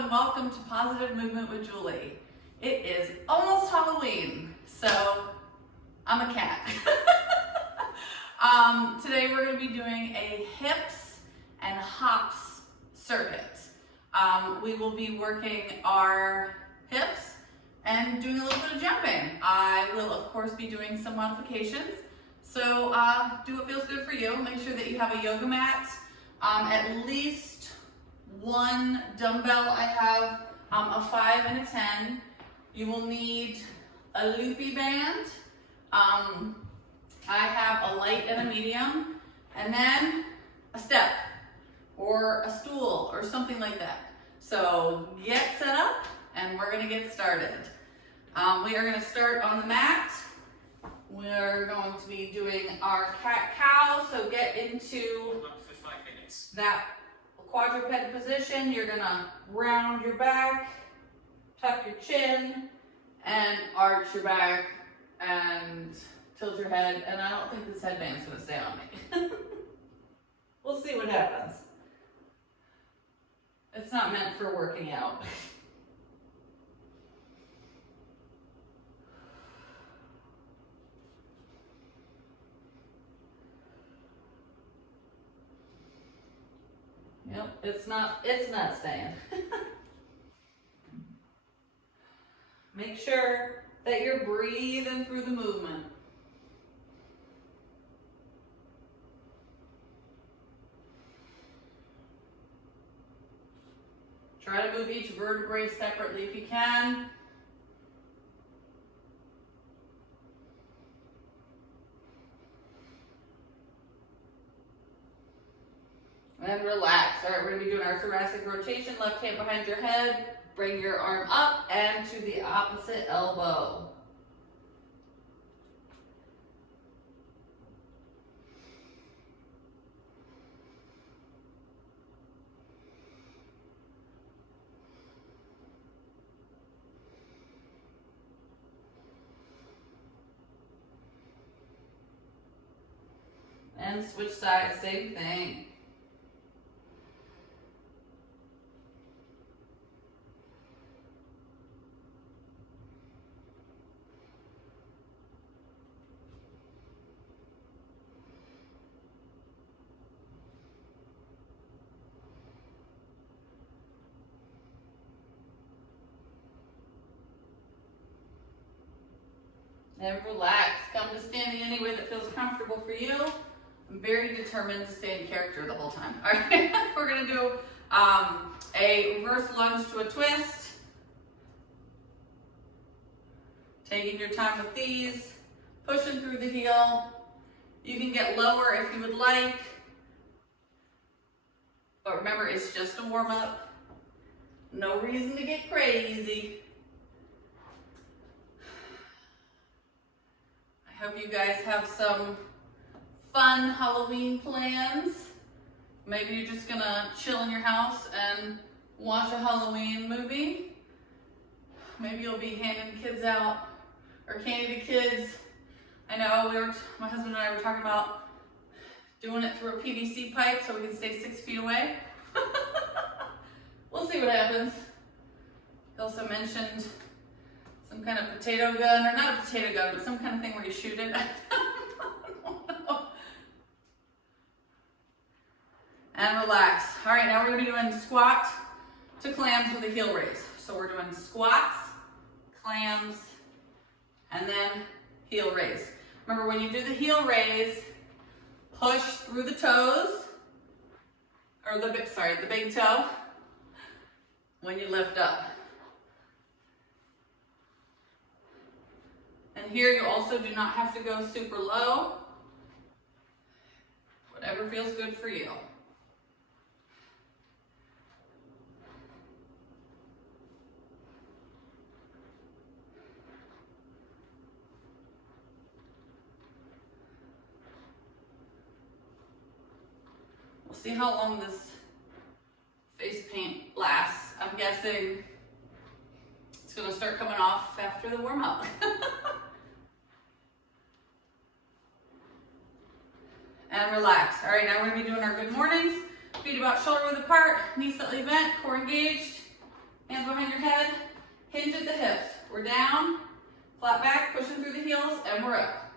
and welcome to Positive Movement with Julie. It is almost Halloween, so I'm a cat. Today we're going to be doing a hips and hops circuit. We will be working our hips and doing a little bit of jumping. I will of course be doing some modifications, so do what feels good for you. Make sure that you have a yoga mat, at least one dumbbell. I have a 5 and a 10. You will need a loopy band. I have a light and a medium, and then a step or a stool or something like that. So get set up and we're gonna get started. We are gonna start on the mat. We're going to be doing our cat-cow, so get into that quadruped position. You're gonna round your back, tuck your chin, and arch your back and tilt your head. And I don't think this headband's gonna stay on me. We'll see what happens. It's not meant for working out. Yep, it's not staying. Make sure that you're breathing through the movement. Try to move each vertebrae separately if you can. And relax. All right, we're gonna be doing our thoracic rotation. Left hand behind your head. Bring your arm up and to the opposite elbow. And switch sides, same thing. And relax. Come to standing any way that feels comfortable for you. I'm very determined to stay in character the whole time. All right, we're gonna do a reverse lunge to a twist. Taking your time with these, pushing through the heel. You can get lower if you would like, but remember, it's just a warm up. No reason to get crazy. I hope you guys have some fun Halloween plans. Maybe you're just gonna chill in your house and watch a Halloween movie. Maybe you'll be handing kids out or candy to kids. I know my husband and I were talking about doing it through a PVC pipe so we can stay 6 feet away. We'll see what happens. He also mentioned some kind of potato gun, or not a potato gun, but some kind of thing where you shoot it. And relax. All right, now we're gonna be doing squat to clams with a heel raise. So we're doing squats, clams, and then heel raise. Remember, when you do the heel raise, push through the toes, or the big toe, when you lift up. And here you also do not have to go super low. Whatever feels good for you. We'll see how long this face paint lasts. I'm guessing it's gonna start coming off after the warm up. And relax. All right, now we're gonna be doing our good mornings. Feet about shoulder width apart, knees slightly bent, core engaged. hinge at the hips. We're down, flat back, pushing through the heels, and we're up.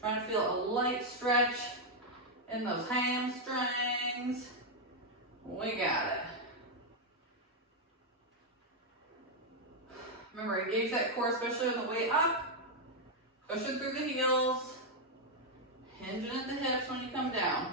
Trying to feel a light stretch in those hamstrings. We got it. Remember, engage that core, especially on the way up. Pushing through the heels. Hinging at the hips when you come down.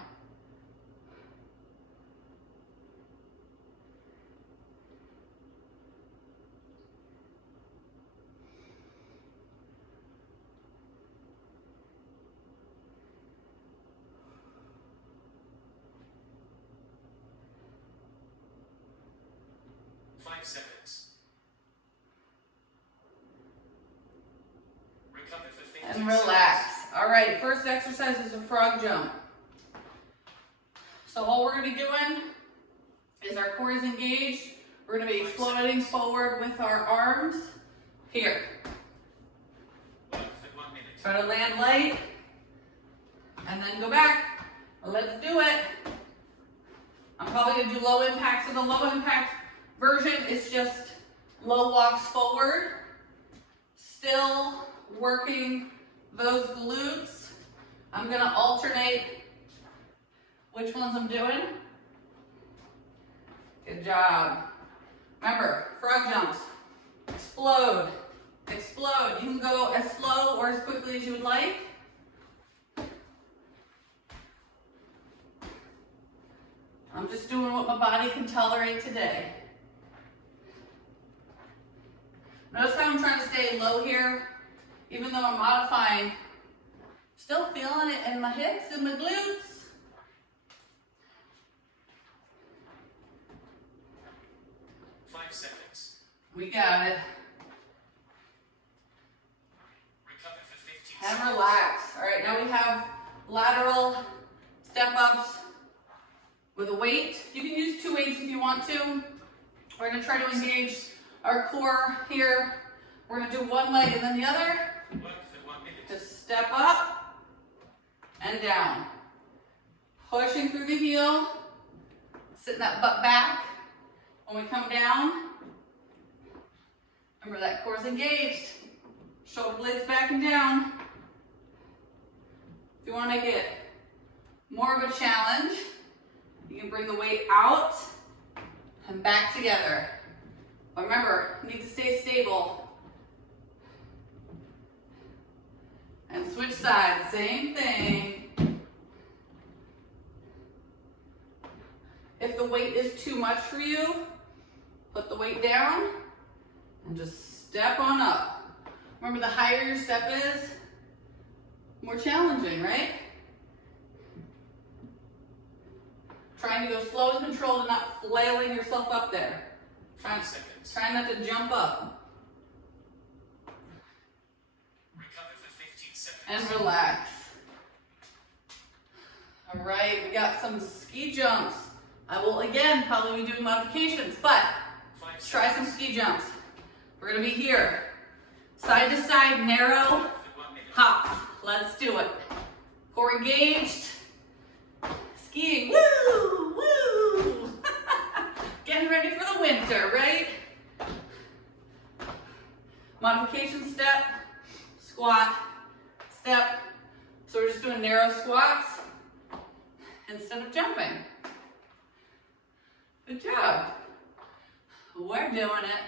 Seconds. Recover for 15 and relax. All right, first exercise is a frog jump. So all we're gonna be doing is our core is engaged. We're gonna be exploding forward with our arms here. 1 minute. Try to land light and then go back. Let's do it. I'm probably gonna do low impact. So the low impact version is just low walks forward, still working those glutes. I'm gonna alternate which ones I'm doing. Good job. Remember, frog jumps, explode, explode. You can go as slow or as quickly as you would like. I'm just doing what my body can tolerate today. Notice how I'm trying to stay low here, even though I'm modifying. Still feeling it in my hips and my glutes. Five seconds. We got it. Recover for 15 And seconds. relax. All right, now we have lateral step-ups with a weight. You can use 2 weights if you want to. We're gonna try to engage our core here. We're gonna do one leg and then the other. Work for 1 minute. Just step up and down. Pushing through the heel. Sitting that butt back. When we come down, remember that core's engaged. Shoulder blades back and down. If you want to make it more of a challenge, you can bring the weight out and back together. But remember, you need to stay stable. And switch sides, same thing. If the weight is too much for you, put the weight down and just step on up. Remember, the higher your step is, more challenging, right? Trying to go slow and controlled and not flailing yourself up there. 5 seconds. Try not to jump up. Recover for 15 seconds. And relax. All right, we got some ski jumps. I will again probably be doing modifications, but 5 let's try some seconds. ski jumps. We're gonna be here. Side to side, narrow, For 1 minute. hop. Let's do it. Core engaged. Skiing, woo, woo. Getting ready for the winter, right? Modification step, squat, step. So we're just doing narrow squats instead of jumping. Good job. We're doing it.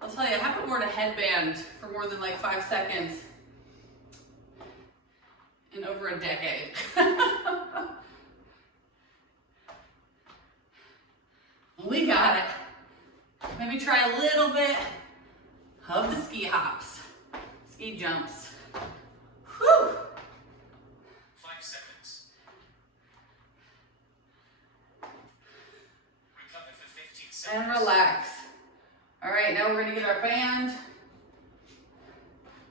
I'll tell you, I haven't worn a headband for more than like 5 seconds in over a decade. We got it. Maybe try a little bit of the ski hops, ski jumps. Whew. 5 seconds. Recover for 15 seconds. And relax. All right, now we're gonna get our band.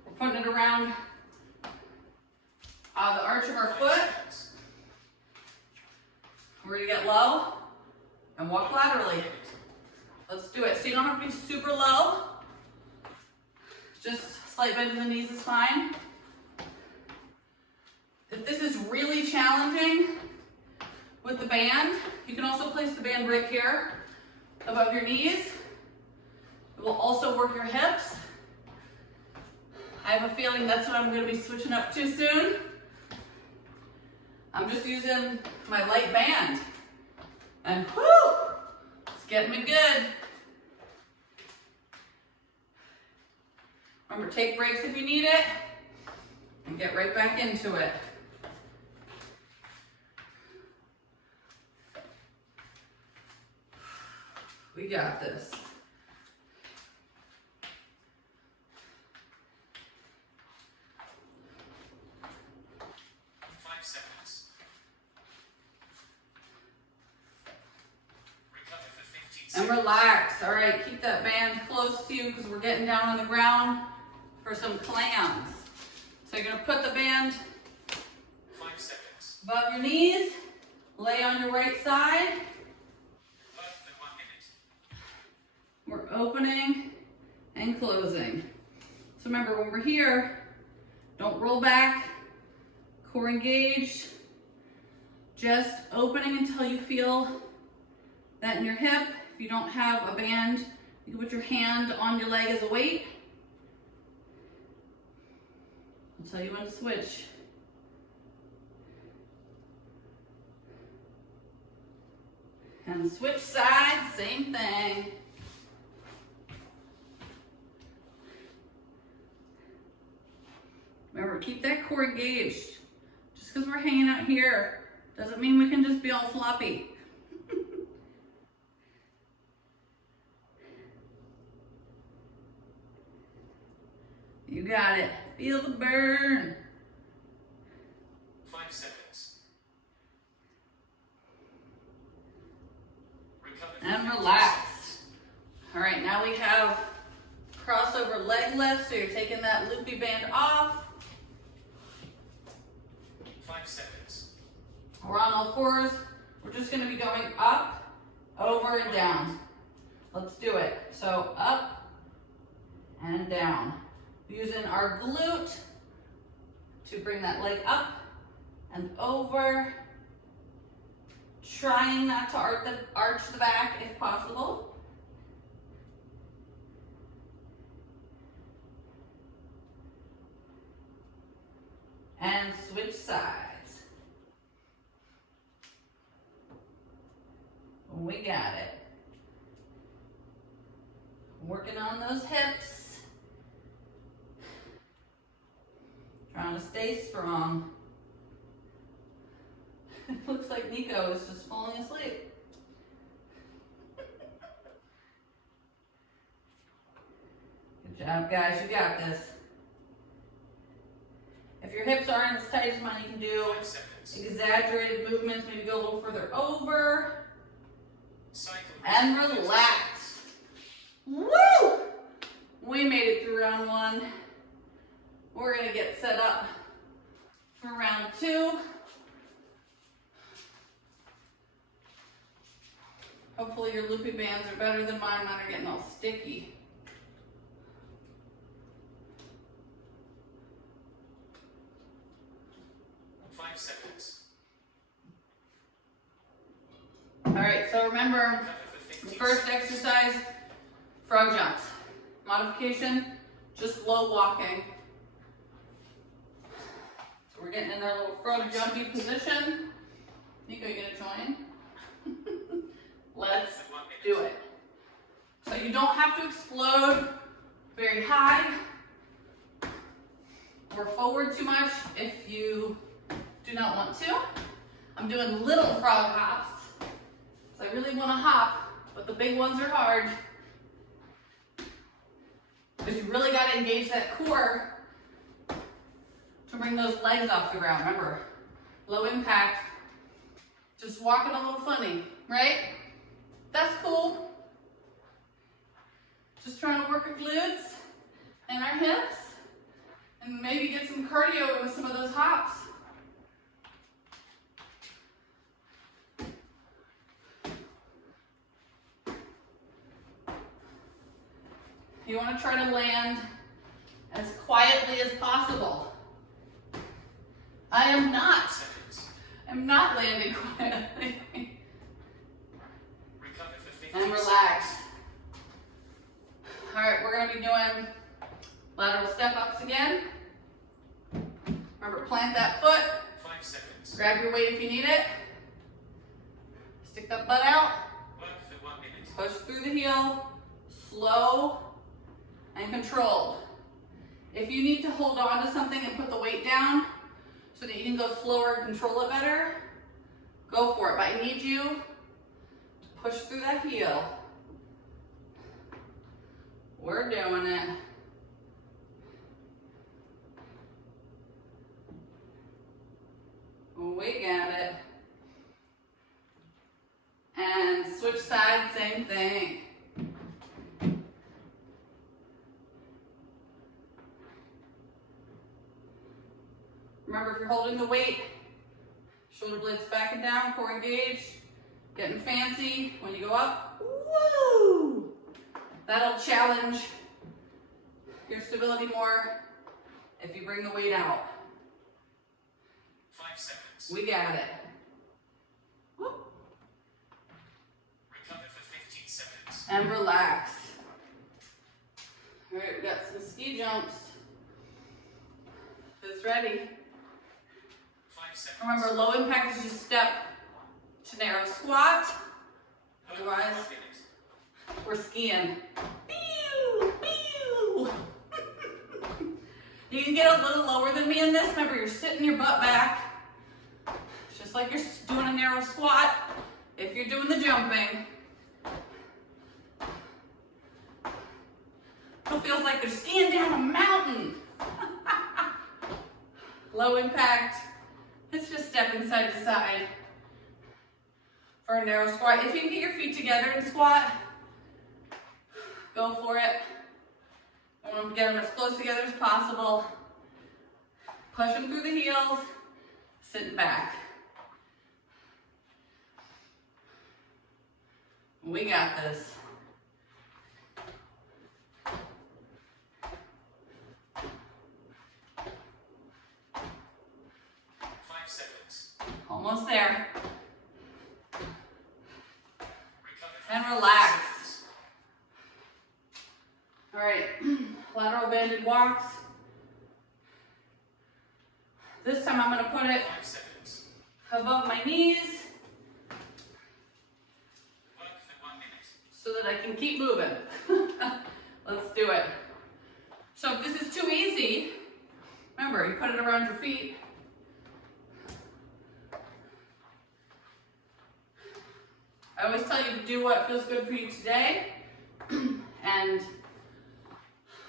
We're putting it around the arch of our 5 foot. seconds. We're gonna get low and walk laterally. Let's do it. So you don't have to be super low. Just slight bend in the knees is fine. If this is really challenging with the band, you can also place the band right here above your knees. It will also work your hips. I have a feeling that's what I'm going to be switching up to soon. I'm just using my light band. And whoo, it's getting me good. Remember, take breaks if you need it, and get right back into it. We got this. 5 seconds. Recover for 15 And seconds. relax. All right, keep that band close to you because we're getting down on the ground for some clams. So you're gonna put the band 5 seconds. above your knees, lay on your right side. Less than 1 minute. We're opening and closing. So remember, when we're here, don't roll back, core engaged, just opening until you feel that in your hip. If you don't have a band, you can put your hand on your leg as a weight. I'll tell you when to switch. And switch sides, same thing. Remember, keep that core engaged. Just because we're hanging out here doesn't mean we can just be all floppy. You got it. Feel the burn. 5 seconds. Recover for And 15 relax. All right, now we have crossover leg lift. So you're taking that loopy band off. 5 seconds. We're on all fours. We're just gonna be going up, over, and down. Let's do it. So up and down. Using our glute to bring that leg up and over. Trying not to arch the back if possible. And switch sides. We got it. Working on those hips. Trying to stay strong. It looks like Nico is just falling asleep. Good job, guys. You got this. If your hips aren't as tight as mine, you can do 5 seconds. exaggerated movements. Maybe go a little further over. Cycle. And relax. Woo! We made it through round 1. We're gonna get set up for round 2. Hopefully your loopy bands are better than mine. Mine are getting all sticky. Five seconds. All right, so remember, Recover for the 15 first seconds. exercise, frog jumps. Modification, just low walking. So we're getting in our little frog jumpy position. Nico, you gonna join? Let's do it. So you don't have to explode very high or forward too much if you do not want to. I'm doing little frog hops. So I really want to hop, but the big ones are hard. Because you really got to engage that core to bring those legs off the ground. Remember, low impact, just walking a little funny, right? That's cool. Just trying to work our glutes and our hips and maybe get some cardio with some of those hops. You want to try to land as quietly as possible. I am not. Seconds. I'm not landing quietly. Recover for 50 And seconds. relax. All right, we're gonna be doing lateral step ups again. Remember, plant that foot, 5 seconds. grab your weight if you need it. Stick that butt out, Work for 1 minute. push through the heel, slow and controlled. If you need to hold on to something and put the weight down so that you can go slower and control it better, go for it. But I need you to push through that heel. We're doing it. We got it. And switch sides, same thing. Remember, if you're holding the weight, shoulder blades back and down, core engaged, getting fancy. When you go up, woo! That'll challenge your stability more if you bring the weight out. 5 seconds. We got it. Woo. Recover for 15 seconds. And relax. All right, we got some ski jumps. Who's ready? 5 seconds. Remember, low impact is just step to narrow squat. Work for Otherwise, 1 minute. we're skiing. Pew, pew. You can get a little lower than me in this. Remember, you're sitting your butt back. Just like you're doing a narrow squat. If you're doing the jumping. It feels like they're skiing down a mountain. Low impact. It's just stepping side to side for a narrow squat. If you can get your feet together and squat, go for it. I want to get them as close together as possible. Push them through the heels, sitting back. We got this. Almost there. And relax. All right, lateral banded walks. This time I'm gonna put it 5 seconds. above my knees Work for 1 minute. so that I can keep moving. Let's do it. So if this is too easy, remember, you put it around your feet. I always tell you to do what feels good for you today. And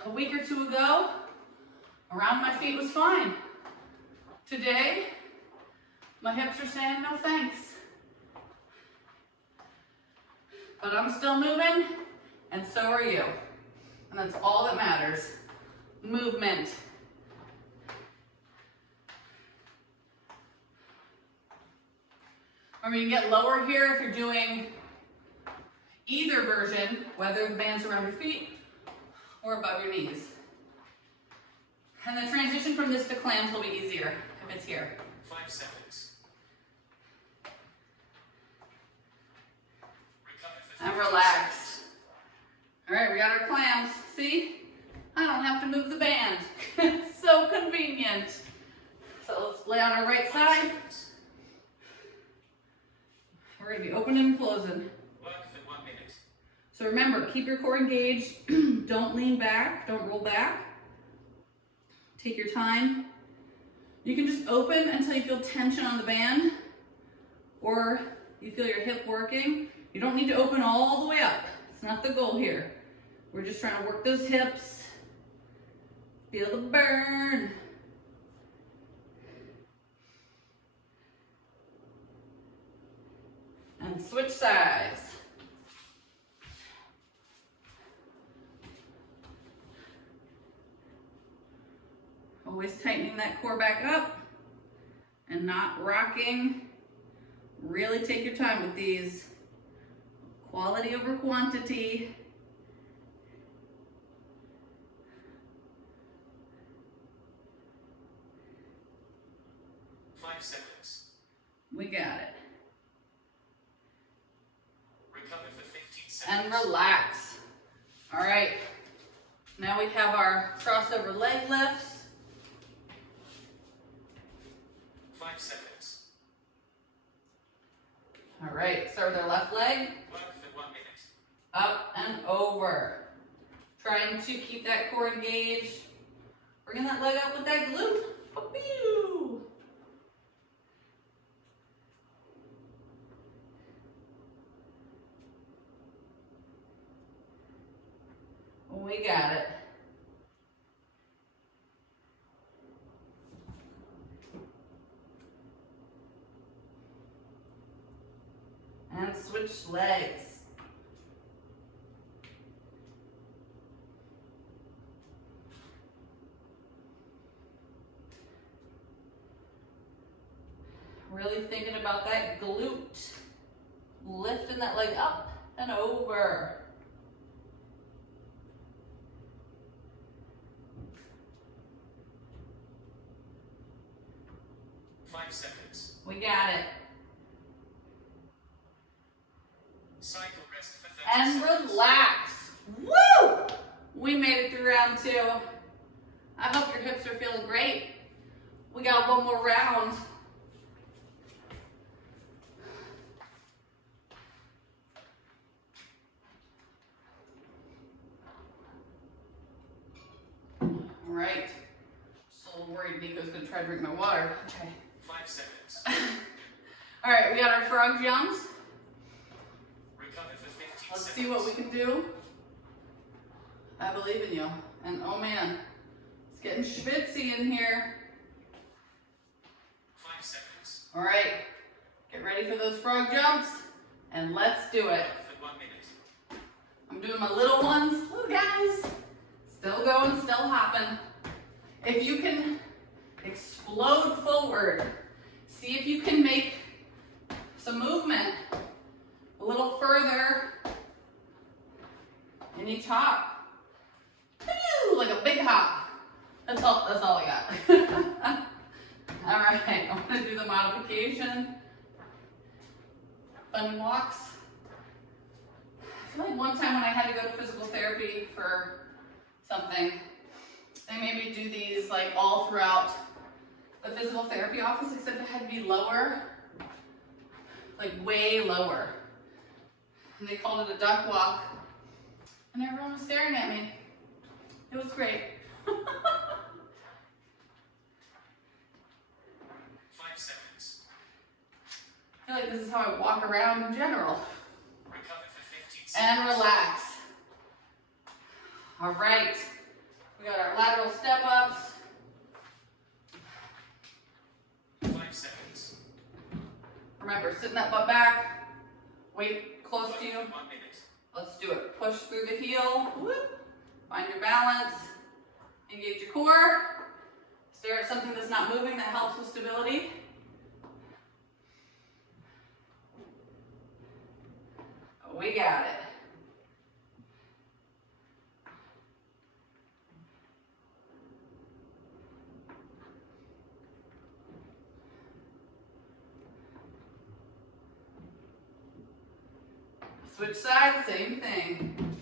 a week or two ago, around my feet was fine. Today, my hips are saying no thanks. But I'm still moving, and so are you. And that's all that matters. Movement. Remember, you can get lower here if you're doing either version, whether the band's around your feet or above your knees. And the transition from this to clams will be easier if it's here. 5 seconds. Recover for And 15 relax. seconds. All right, we got our clams. See? I don't have to move the band. It's so convenient. So let's lay on our right 5 side. seconds. We're gonna be opening and closing. Work for 1 minute. So remember, keep your core engaged. Don't lean back, don't roll back. Take your time. You can just open until you feel tension on the band or you feel your hip working. You don't need to open all the way up. It's not the goal here. We're just trying to work those hips. Feel the burn. And switch sides. Always tightening that core back up and not rocking. Really take your time with these. Quality over quantity. 5 seconds. We got it. Recover for 15 And seconds. relax. All right. Now we have our crossover leg lifts. 5 seconds. All right, start with our left leg. Work for 1 minute. Up and over. Trying to keep that core engaged. Bringing that leg up with that glute. Pew! We got it. And switch legs. Really thinking about that glute. Lifting that leg up and over. Five seconds. We got it. Cycle rest for 30 And seconds. relax. Woo! We made it through round 2. I hope your hips are feeling great. We got one more round. All right. Just a little worried Nico's gonna try to drink my water. Okay. 5 seconds. All right, we got our frog jumps. Recover for 15 Let's seconds. see what we can do. I believe in you. And oh man, it's getting schwitzy in here. 5 seconds. All right, get ready for those frog jumps and let's do it. Work for 1 minute. I'm doing my little ones. Little guys. Still going, still hopping. If you can explode forward, see if you can make some movement a little further in each hop. Pew, like a big hop. That's all I got. All right, I'm gonna do the modification. Bunny walks. I feel like one time when I had to go to physical therapy for something, they made me do these like all throughout the physical therapy office, except it had to be lower, like way lower. And they called it a duck walk, and everyone was staring at me. It was great. 5 seconds. I feel like this is how I walk around in general. Recover for 15 seconds. And relax. All right, we got our lateral step ups. 5 seconds. Remember, sitting that butt back, weight close Work to you. for 1 minute. Let's do it. Push through the heel. Whoop. Find your balance. Engage your core. Stare at something that's not moving that helps with stability. We got it. Switch sides, same thing.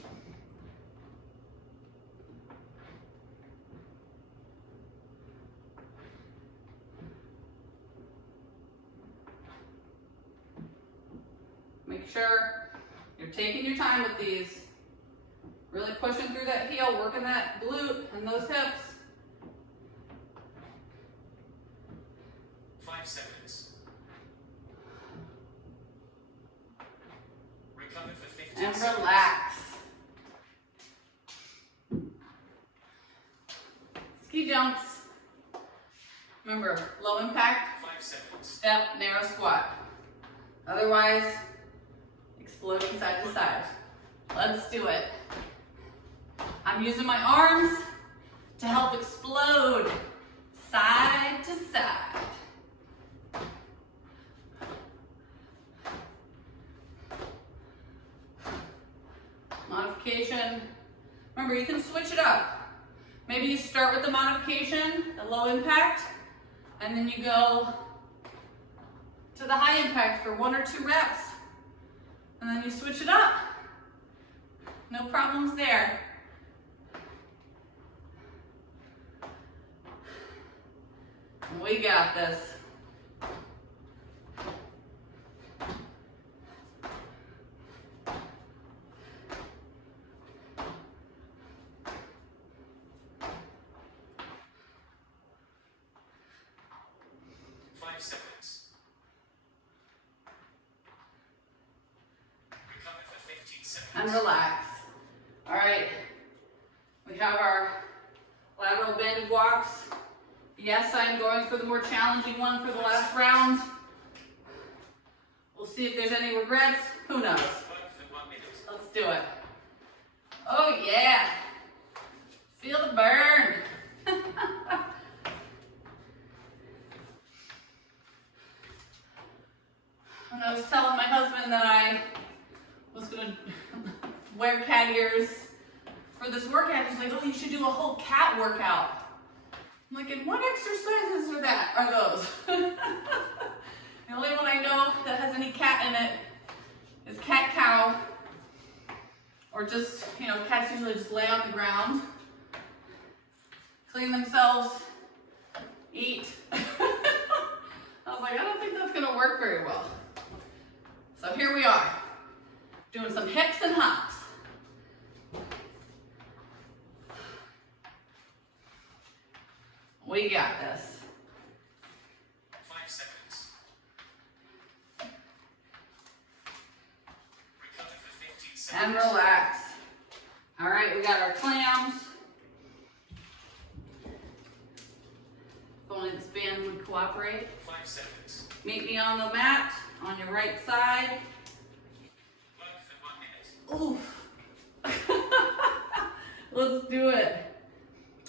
Make sure you're taking your time with these. Really pushing through that heel, working that glute and those hips. 5 seconds. Recover for 15 And seconds. relax. Ski jumps. Remember, low impact, 5 seconds. step, narrow squat. Otherwise, exploding side to side. Let's do it. I'm using my arms to help explode side to side. Modification. Remember, you can switch it up. Maybe you start with the modification, the low impact, and then you go to the high impact for 1 or 2 reps. And then you switch it up. No problems there. We got this. And relax. All right, we have our lateral banded walks. Yes, I'm going for the more challenging one for the last round. We'll see if there's any regrets. Who knows? Let's do it. Oh yeah. Feel the burn. When I was telling my husband that I was gonna wear cat ears for this workout, he's like, oh, you should do a whole cat workout. I'm like, and what exercises are those? The only one I know that has any cat in it is cat cow, or just, you know, cats usually just lay on the ground, clean themselves, eat. I was like, I don't think that's gonna work very well. So here we are, doing some hips and hops. We got this. 5 seconds. Recover for 15 seconds. And relax. All right, we got our clams. If only this band would cooperate. 5 seconds. Meet me on the mat, on your right side. Work for 1 minute. Oof. Let's do it.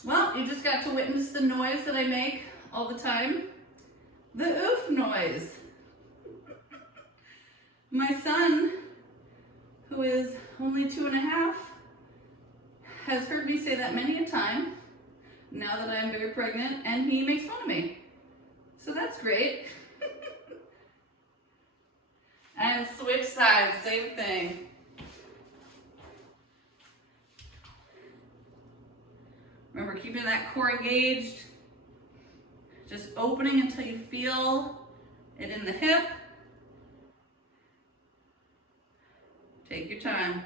Well, you just got to witness the noise that I make all the time. The oof noise. My son, who is only 2.5, has heard me say that many a time, now that I'm very pregnant, and he makes fun of me. So that's great. And switch sides, same thing. Remember, keeping that core engaged, just opening until you feel it in the hip. Take your time.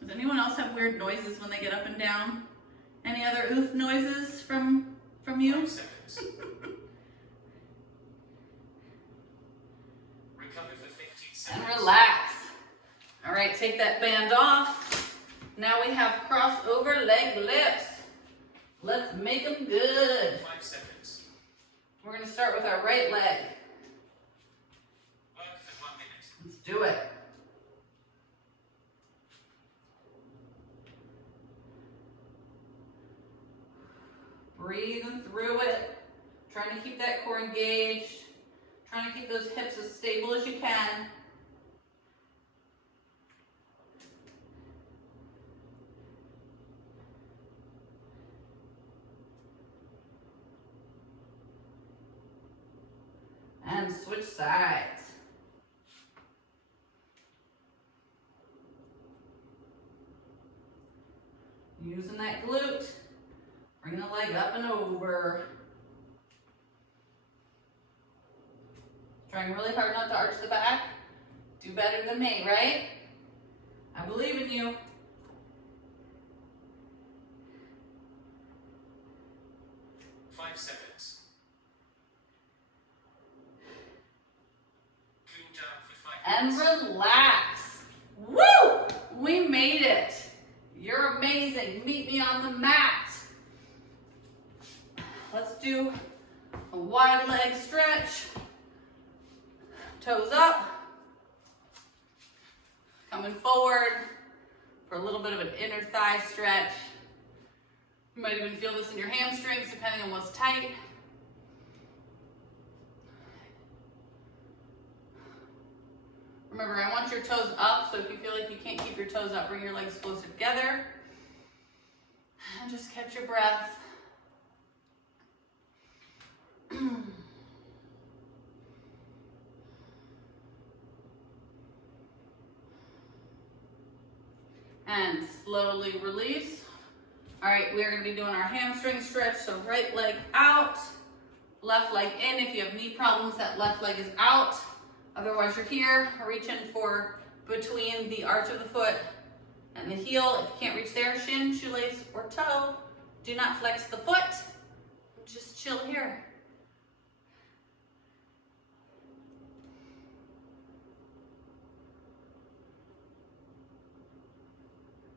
Does anyone else have weird noises when they get up and down? Any other oof noises from you? 5 seconds. Recover for 15 seconds. And relax. All right, take that band off. Now we have crossover leg lifts. Let's make them good. 5 seconds. We're gonna start with our right leg. Work for 1 minute. Let's do it. Breathing through it. Trying to keep that core engaged. Trying to keep those hips as stable as you can. And switch sides. Using that glute, bring the leg up and over. Trying really hard not to arch the back. Do better than me, right? I believe in you. Five seconds. Cool down for 5 And minutes. relax. Woo! We made it. You're amazing. Meet me on the mat. Let's do a wide leg stretch. Toes up. Coming forward for a little bit of an inner thigh stretch. You might even feel this in your hamstrings depending on what's tight. Remember, I want your toes up, so if you feel like you can't keep your toes up, bring your legs closer together. And just catch your breath. And slowly release. All right, we're gonna be doing our hamstring stretch. So right leg out, left leg in. If you have knee problems, that left leg is out. Otherwise, you're here, reaching for between the arch of the foot and the heel. If you can't reach there, shin, shoelace, or toe, do not flex the foot. Just chill here.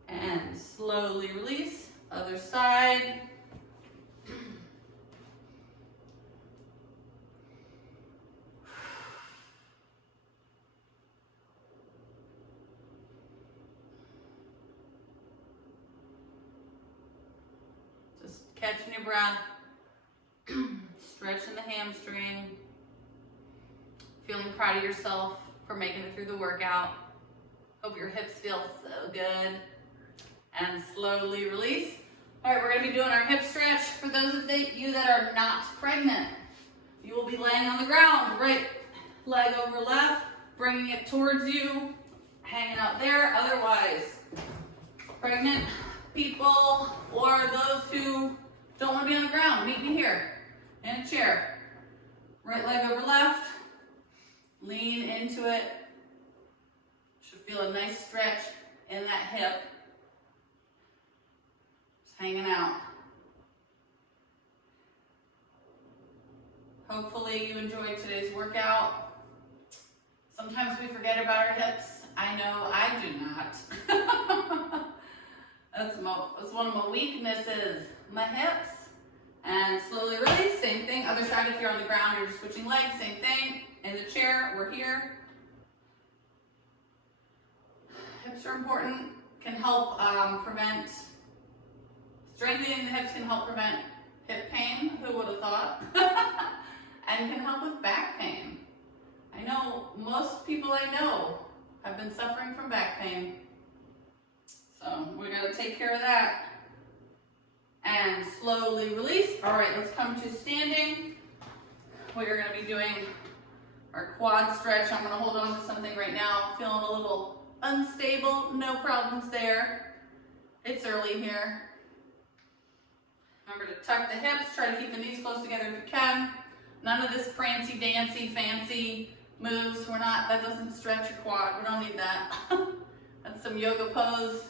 And slowly release, other side. Just catching your breath, stretching the hamstring, feeling proud of yourself for making it through the workout. Hope your hips feel so good. And slowly release. All right, we're gonna be doing our hip stretch. For those of you that are not pregnant, you will be laying on the ground, right leg over left, bringing it towards you, hanging out there. Otherwise, pregnant people or those who don't want to be on the ground, meet me here in a chair. Right leg over left, lean into it. Should feel a nice stretch in that hip. Just hanging out. Hopefully you enjoyed today's workout. Sometimes we forget about our hips. I know I do not. That's one of my weaknesses, my hips. And slowly release, same thing. Other side, if you're on the ground, you're just switching legs, same thing. In the chair, we're here. Hips are important, can help prevent, strengthening the hips can help prevent hip pain, who would have thought? And can help with back pain. I know most people I know have been suffering from back pain. So we gotta take care of that. And slowly release. All right, let's come to standing. We are gonna be doing our quad stretch. I'm gonna hold on to something right now. Feeling a little unstable, no problems there. It's early here. Remember to tuck the hips, try to keep the knees close together if you can. None of this prancy, dancy, fancy moves. That doesn't stretch your quad. We don't need that. That's some yoga pose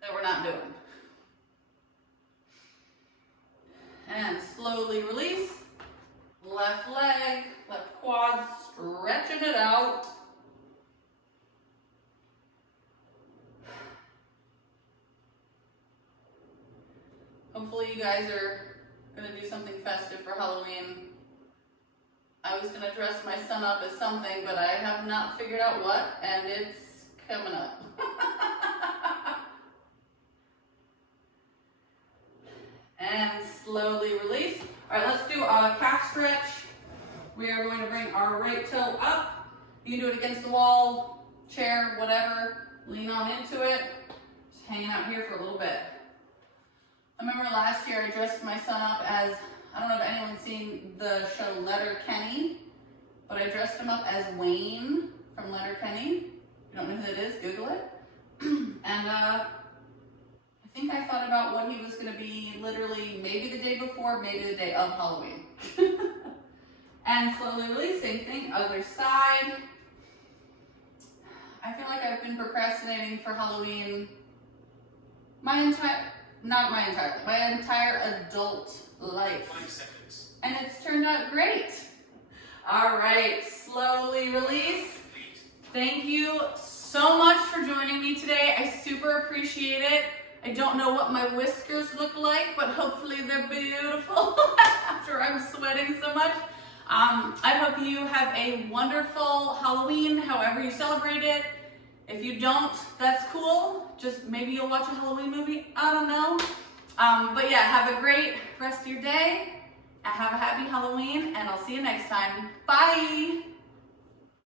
that we're not doing. And slowly release. Left leg, left quad, stretching it out. Hopefully you guys are gonna do something festive for Halloween. I was gonna dress my son up as something, but I have not figured out what, and it's coming up. And slowly release. All right, let's do a calf stretch. We are going to bring our right toe up. You can do it against the wall, chair, whatever. Lean on into it. Just hanging out here for a little bit. I remember last year I dressed my son up as, I don't know if anyone's seen the show Letterkenny, but I dressed him up as Wayne from Letterkenny. If you don't know who that is, Google it. And I think I thought about what he was going to be literally maybe the day before, maybe the day of Halloween. And slowly release, same thing, other side. I feel like I've been procrastinating for Halloween my entire adult life. 5 seconds. And it's turned out great. All right, slowly release. Complete. Thank you so much for joining me today. I super appreciate it. I don't know what my whiskers look like, but hopefully they're beautiful after I'm sweating so much. I hope you have a wonderful Halloween, however you celebrate it. If you don't, that's cool. Just maybe you'll watch a Halloween movie. I don't know. But yeah, have a great rest of your day. Have a happy Halloween, and I'll see you next time. Bye.